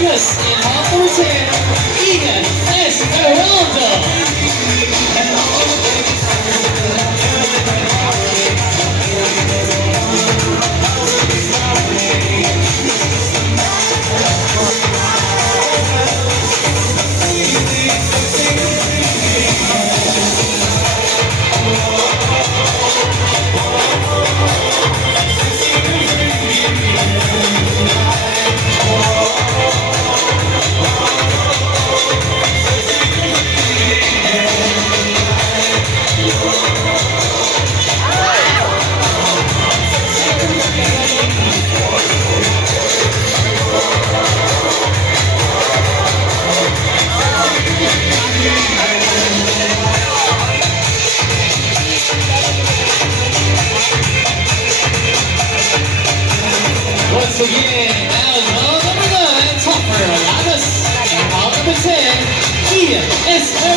Vargas in half number 10, Ian Esmeralda. Once again, now is all number 9, Topper Lagas, and all number 10, Ian Esmeralda.